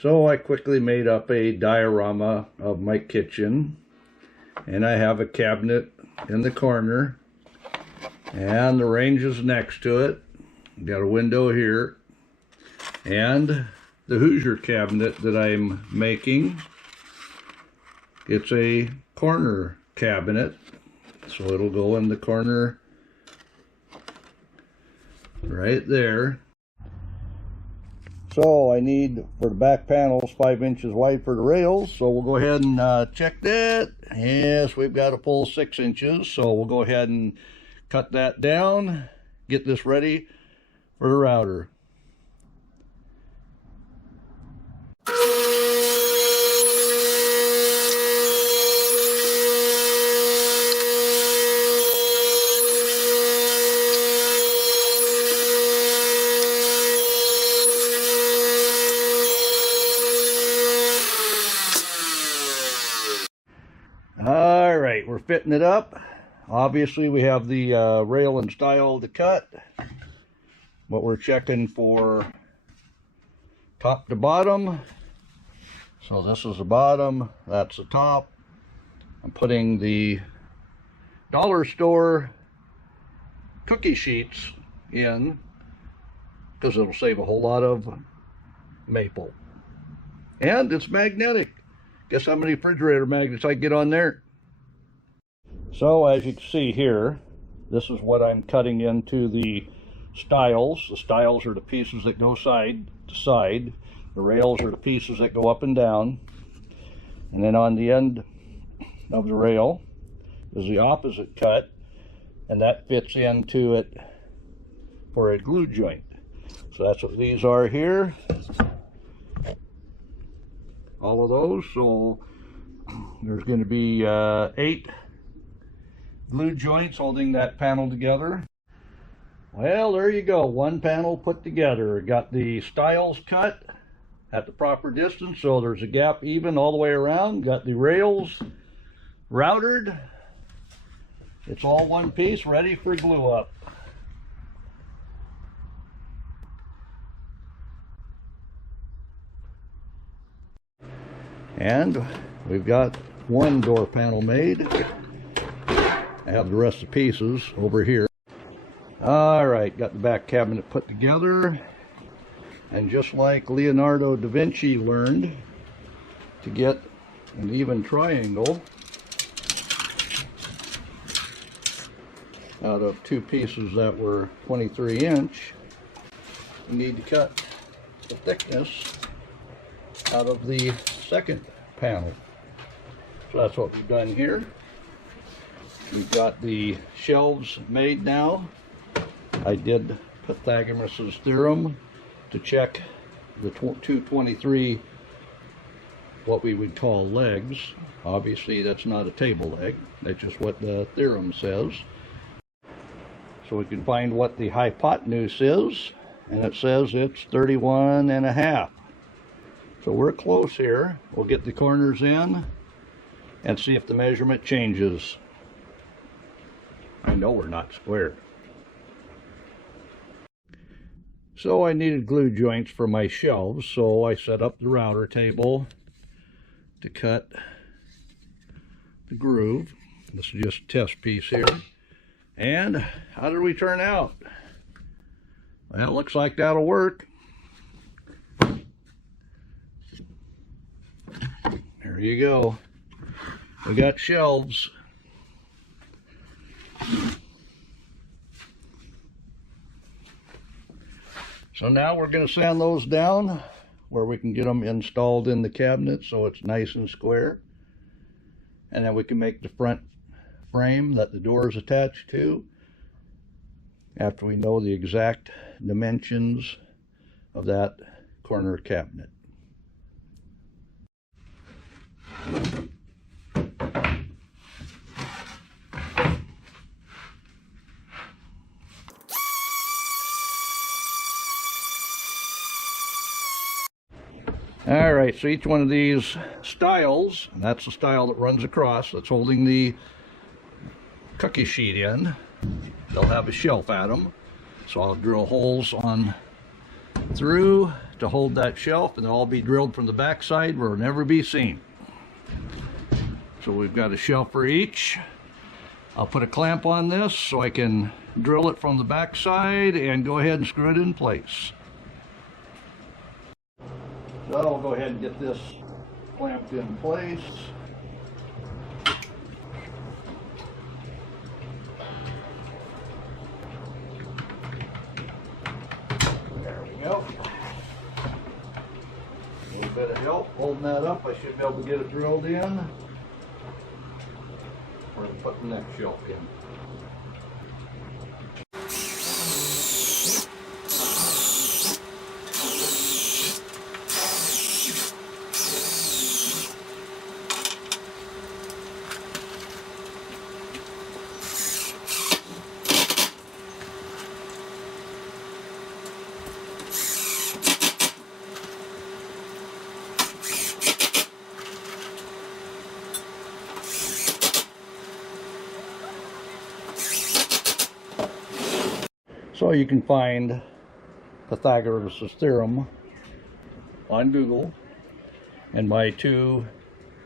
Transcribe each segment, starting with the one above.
So I quickly made up a diorama of my kitchen, and I have a cabinet in the corner, and the range is next to it. Got a window here, and the Hoosier cabinet that I'm making, it's a corner cabinet, so it'll go in the corner right there. So I need, for the back panels, 5 inches wide for the rails, so we'll go ahead and check that. Yes, we've got a full 6 inches, so we'll go ahead and cut that down, get this ready for the router. All right, we're fitting it up. Obviously, we have the rail and style to cut, but we're checking for top to bottom. So this is the bottom, that's the top. I'm putting the dollar store cookie sheets in because it'll save a whole lot of maple. And it's magnetic. Guess how many refrigerator magnets I get on there? So as you can see here, this is what I'm cutting into the stiles. The stiles are the pieces that go side to side. The rails are the pieces that go up and down. And then on the end of the rail is the opposite cut, and that fits into it for a glue joint. So that's what these are here. All of those. So there's going to be 8 glue joints holding that panel together. Well, there you go, one panel put together. Got the stiles cut at the proper distance, so there's a gap even all the way around. Got the rails routed. It's all one piece, ready for glue up. And we've got one door panel made. I have the rest of the pieces over here. All right, got the back cabinet put together. And just like Leonardo da Vinci learned to get an even triangle out of 2 pieces that were 23-inch, you need to cut the thickness out of the second panel. So that's what we've done here. We've got the shelves made now. I did Pythagoras' theorem to check the 223, what we would call legs. Obviously that's not a table leg, that's just what the theorem says. So we can find what the hypotenuse is, and it says it's 31.5. So we're close here. We'll get the corners in and see if the measurement changes. I know we're not square. So I needed glue joints for my shelves, so I set up the router table to cut the groove. This is just a test piece here. And how did we turn out? Well, it looks like that'll work. There you go. We got shelves. So now we're going to sand those down where we can get them installed in the cabinet so it's nice and square. And then we can make the front frame that the door is attached to after we know the exact dimensions of that corner cabinet. All right, so each one of these stiles, and that's the stile that runs across, that's holding the cookie sheet in. They'll have a shelf at them, so I'll drill holes on through to hold that shelf, and they'll all be drilled from the back side where it'll never be seen. So we've got a shelf for each. I'll put a clamp on this so I can drill it from the back side and go ahead and screw it in place. So I'll go ahead and get this clamped in place. There we go. A little bit of help holding that up. I should be able to get it drilled in. We're going to put the next shelf in. So you can find Pythagoras' theorem on Google, and my two,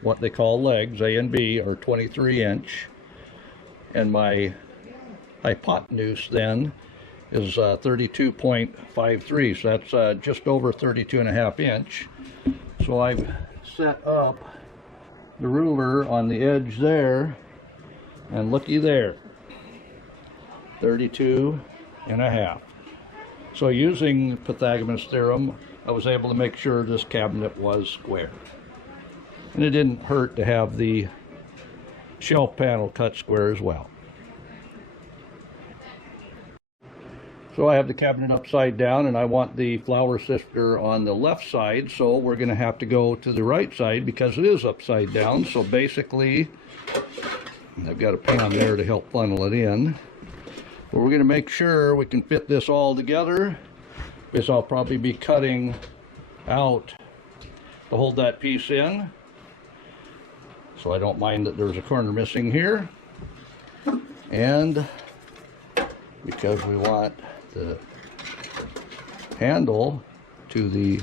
what they call legs, A and B, are 23-inch, and my hypotenuse then is 32.53, so that's just over 32.5 inch. So I've set up the ruler on the edge there, and looky there, 32.5. So using Pythagoras theorem, I was able to make sure this cabinet was square. And it didn't hurt to have the shelf panel cut square as well. So I have the cabinet upside down, and I want the flour sifter on the left side, so we're going to have to go to the right side because it is upside down. So basically, I've got a pan there to help funnel it in. But we're going to make sure we can fit this all together, because I'll probably be cutting out to hold that piece in. So I don't mind that there's a corner missing here. And because we want the handle to the,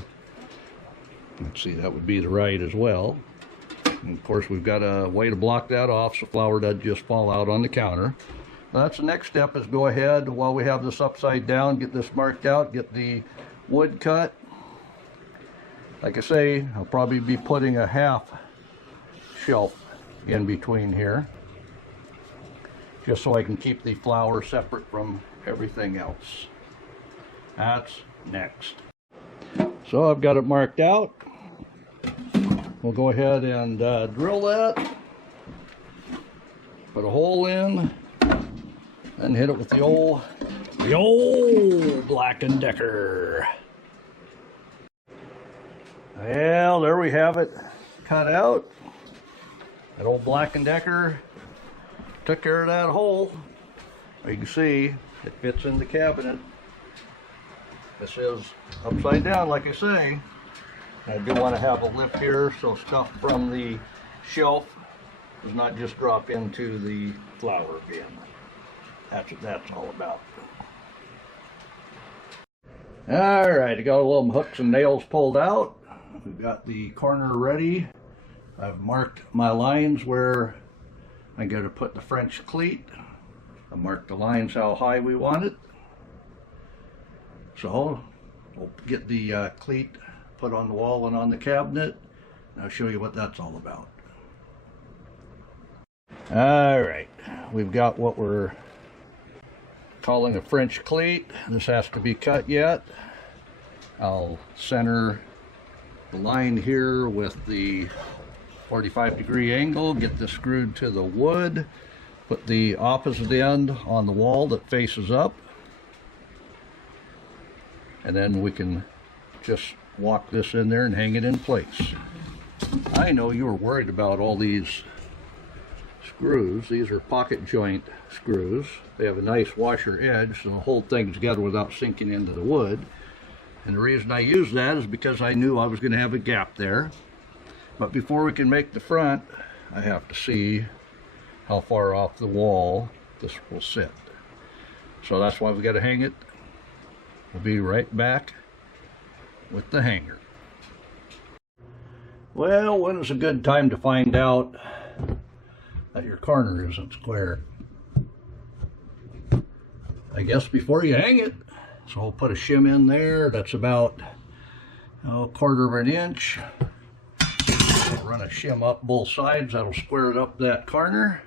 let's see, that would be the right as well. And of course we've got a way to block that off so flour doesn't just fall out on the counter. That's the next step, is go ahead while we have this upside down, get this marked out, get the wood cut. Like I say, I'll probably be putting a half shelf in between here, just so I can keep the flour separate from everything else. That's next. So I've got it marked out. We'll go ahead and drill that, put a hole in, and hit it with the old Black & Decker. Well, there we have it cut out. That old Black & Decker took care of that hole. You can see it fits in the cabinet. This is upside down, like I say. I do want to have a lip here so stuff from the shelf does not just drop into the flour bin. That's what that's all about. All right, I got all them hooks and nails pulled out. We've got the corner ready. I've marked my lines where I'm going to put the French cleat. I marked the lines how high we want it. So we'll get the cleat put on the wall and on the cabinet, and I'll show you what that's all about. All right, we've got what we're calling a French cleat. This has to be cut yet. I'll center the line here with the 45-degree angle, get this screwed to the wood, put the opposite end on the wall that faces up, and then we can just walk this in there and hang it in place. I know you were worried about all these screws. These are pocket joint screws. They have a nice washer edge, so they'll hold things together without sinking into the wood. And the reason I use that is because I knew I was going to have a gap there. But before we can make the front, I have to see how far off the wall this will sit. So that's why we got to hang it. We'll be right back with the hanger. Well, when is a good time to find out that your corner isn't square? I guess before you hang it. So we'll put a shim in there. That's about a quarter of an inch. We'll run a shim up both sides. That'll square it up that corner.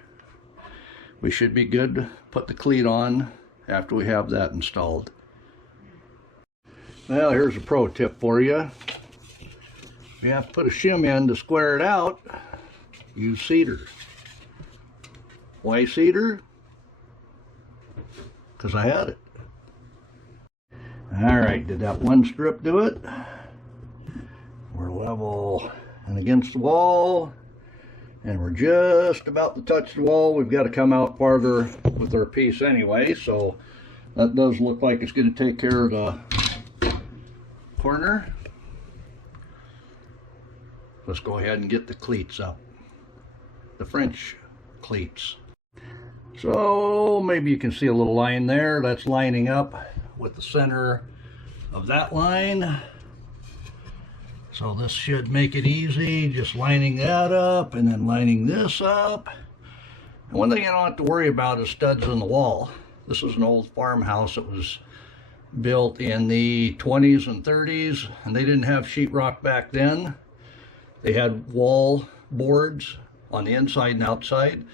We should be good to put the cleat on after we have that installed. Well, here's a pro tip for you. If you have to put a shim in to square it out, use cedar. Why cedar? Because I had it. Alright, did that one strip do it? We're level and against the wall, and we're just about to touch the wall. We've got to come out farther with our piece anyway, so that does look like it's going to take care of the corner. Let's go ahead and get the cleats up, the French cleats. So maybe you can see a little line there. That's lining up with the center of that line. So this should make it easy, just lining that up and then lining this up. And one thing I don't have to worry about is studs in the wall. This is an old farmhouse that was built in the 20s and 30s, and they didn't have sheetrock back then. They had wall boards on the inside and outside,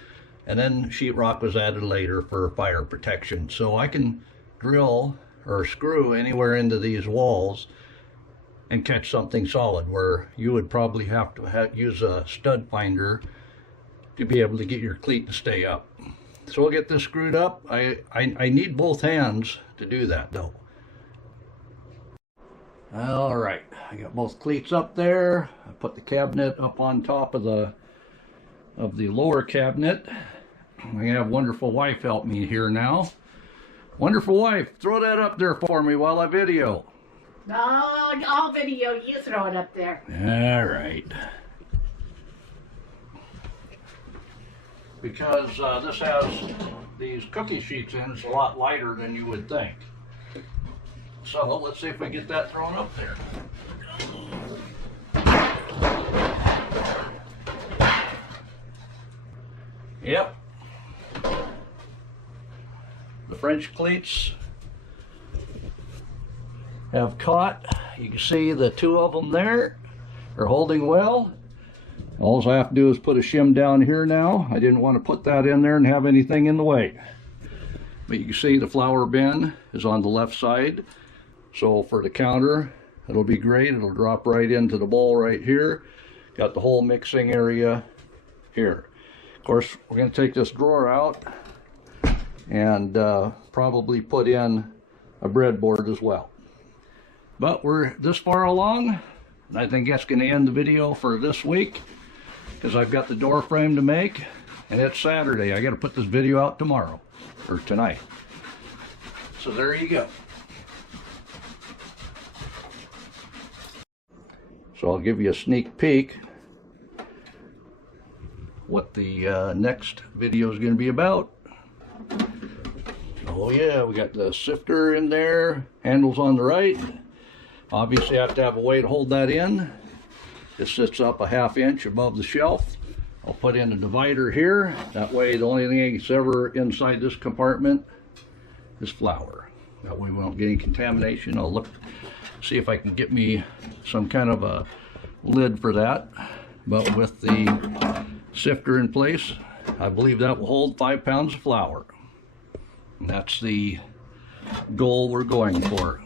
and then sheetrock was added later for fire protection. So I can drill or screw anywhere into these walls and catch something solid, where you would probably have to use a stud finder to be able to get your cleat to stay up. So we'll get this screwed up. I need both hands to do that though. All right, I got both cleats up there. I put the cabinet up on top of the lower cabinet. I'm gonna have wonderful wife help me here now. Wonderful wife, throw that up there for me while I video. No, I'll video. You throw it up there. All right. Because this has these cookie sheets in, it's a lot lighter than you would think. So let's see if we get that thrown up there. Yep. The French cleats have caught. You can see the two of them there are holding well. All I have to do is put a shim down here now. I didn't want to put that in there and have anything in the way. But you can see the flour bin is on the left side. So for the counter, it'll be great. It'll drop right into the bowl right here. Got the whole mixing area here. Of course, we're going to take this drawer out and probably put in a breadboard as well. But we're this far along, and I think that's going to end the video for this week, because I've got the door frame to make, and it's Saturday. I got to put this video out tomorrow, or tonight. So there you go. So I'll give you a sneak peek what the next video is going to be about. Oh yeah, we got the sifter in there, handles on the right. Obviously I have to have a way to hold that in. It sits up a ½ inch above the shelf. I'll put in a divider here. That way the only thing that's ever inside this compartment is flour. That way we won't get any contamination. I'll look, see if I can get me some kind of a lid for that. But with the sifter in place, I believe that will hold 5 pounds of flour. And that's the goal we're going for.